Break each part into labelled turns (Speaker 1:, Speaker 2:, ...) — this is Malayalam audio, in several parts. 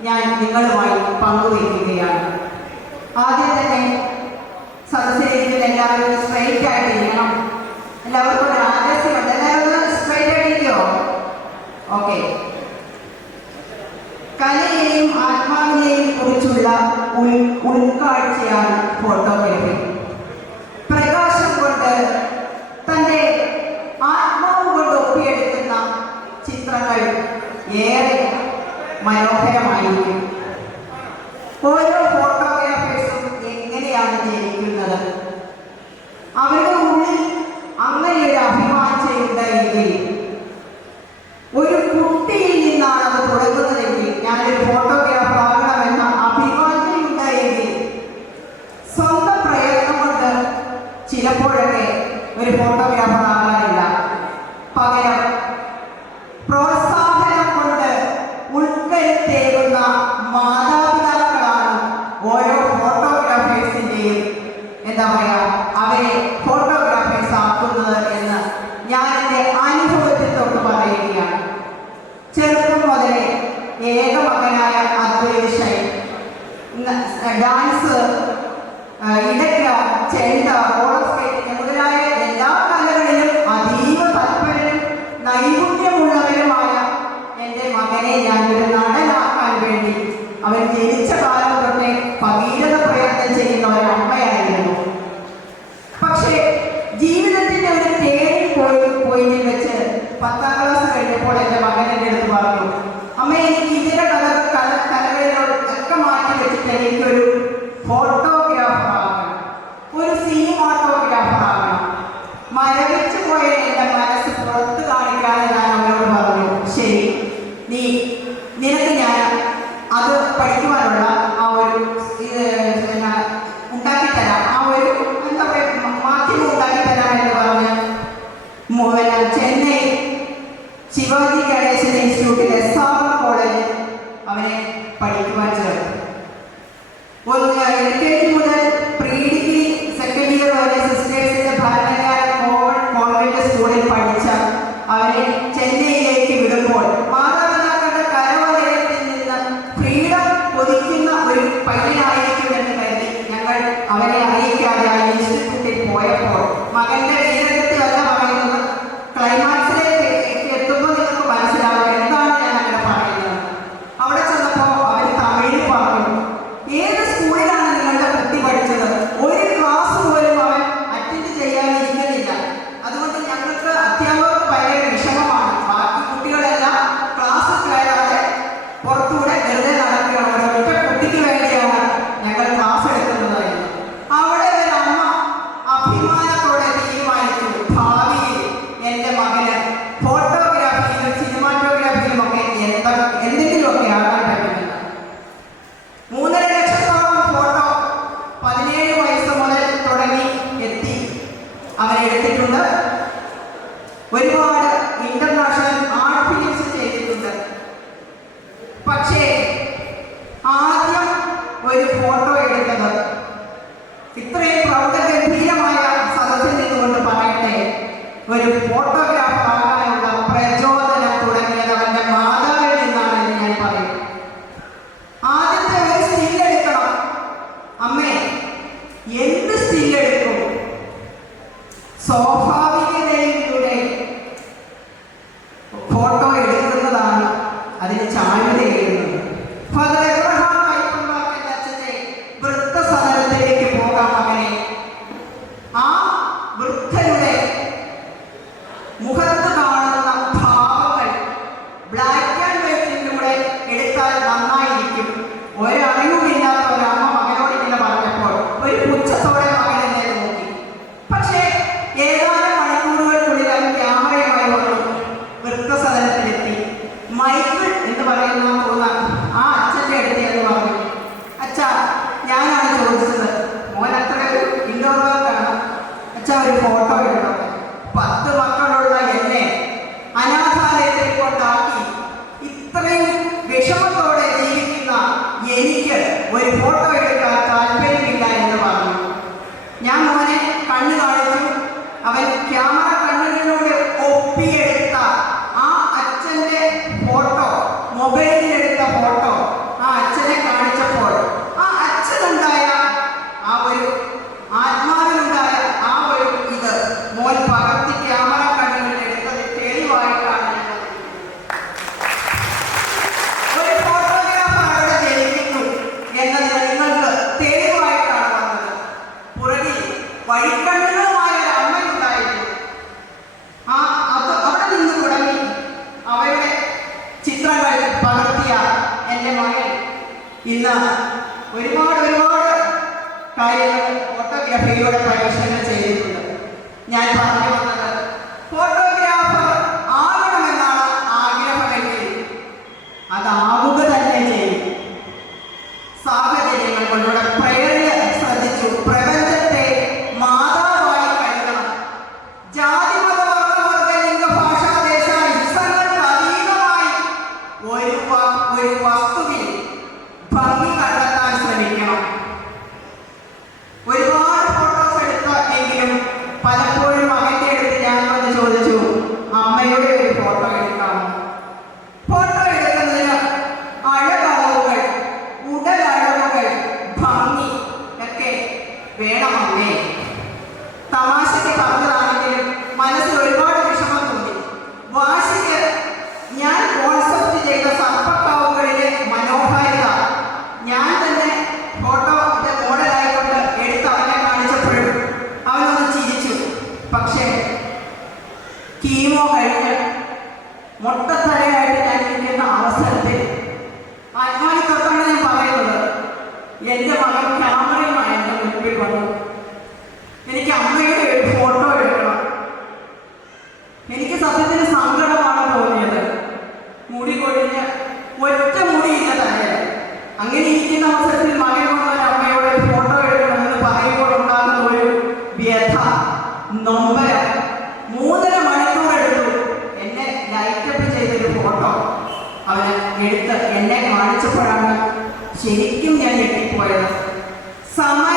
Speaker 1: ഞാൻ നിങ്ങളുമായി പങ്കുവയ്ക്കുകയാണ്. ആദ്യം തന്നെ സദസ്സിലിരിക്കുന്ന എല്ലാവരും സ്ട്രൈറ്റ് ആയിട്ട് ഇരിക്കണം. എല്ലാവർക്കും ഒരു ആഗ്രഹമുണ്ട്. എല്ലാവരും സ്ട്രൈറ്റ് ആയിട്ടിരിക്കോ ഓക്കെ കലയെയും ആത്മാവിനെയും കുറിച്ചുള്ള ഉൾക്കാഴ്ചയാണ് ഫോട്ടോഗ്രാഫി മനോഹരമായിരിക്കും. ഓരോ ഇന്ന് ഒരുപാട് ഒരുപാട് കാര്യങ്ങൾ ഫോട്ടോഗ്രാഫിയിലൂടെ പ്രയോജനം ചെയ്തിട്ടുണ്ട്. ഞാൻ പറഞ്ഞു വന്നത് Samar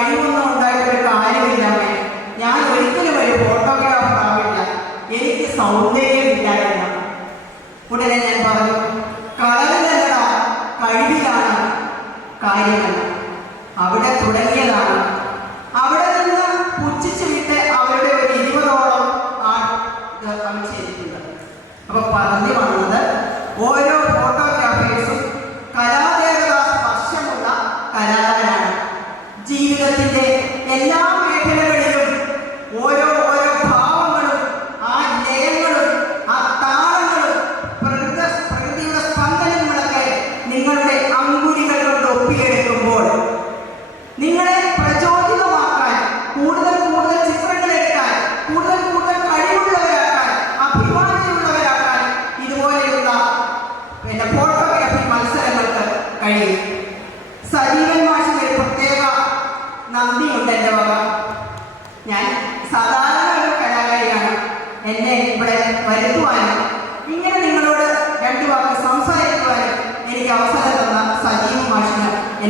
Speaker 1: കഴിവൊന്നും ഉണ്ടായിട്ട് കാര്യമില്ല. ഞാൻ ഒരിക്കലും ഒരു ഫോട്ടോഗ്രാഫർ ആവില്ല. എനിക്ക് സൗന്ദര്യമില്ലായിരുന്നു ഉടനെ ഞാൻ പറഞ്ഞു കളറിലല്ല കഴിവിലാണ് കാര്യമല്ല. അവിടെ തുടങ്ങിയതാണ്. അവിടെ നിന്ന് പുച്ഛിച്ചു വിട്ട് അവരുടെ ഒരു ഇരുപതോളം ആ അവർ ചെയ്തിട്ടുണ്ട്. അപ്പൊ പറഞ്ഞു വന്നത് ഓരോ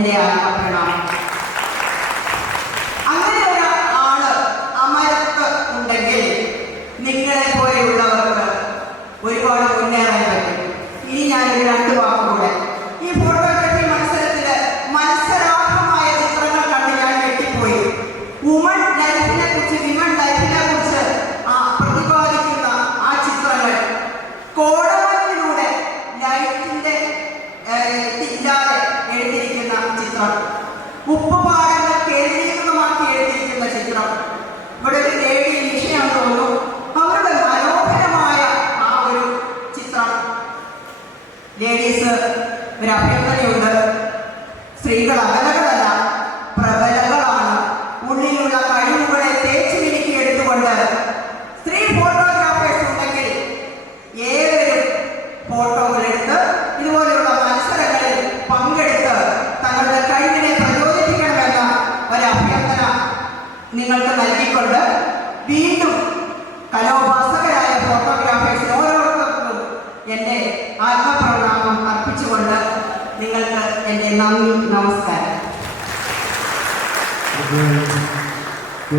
Speaker 1: Yeah. ലേഡീസ് ഒരു അഭ്യർത്ഥനയുണ്ട്. സ്ത്രീകൾ അകലകളല്ല പ്രബലങ്ങളാണ്. ഉള്ളിലുള്ള കഴിവുകളെ തേച്ചു മിനുക്കി എടുത്തുകൊണ്ട് സ്ത്രീ ഫോട്ടോഗ്രാഫേഴ്സ് ഉണ്ടെങ്കിൽ ഏവരും ഫോട്ടോകൾ എടുത്ത് ഇതുപോലെയുള്ള മത്സരങ്ങളിൽ പങ്കെടുത്ത് തങ്ങളുടെ കഴിവിനെ പ്രചോദിപ്പിക്കണമെന്ന ഒരു അഭ്യർത്ഥന നിങ്ങൾക്ക് നൽകിക്കൊണ്ട്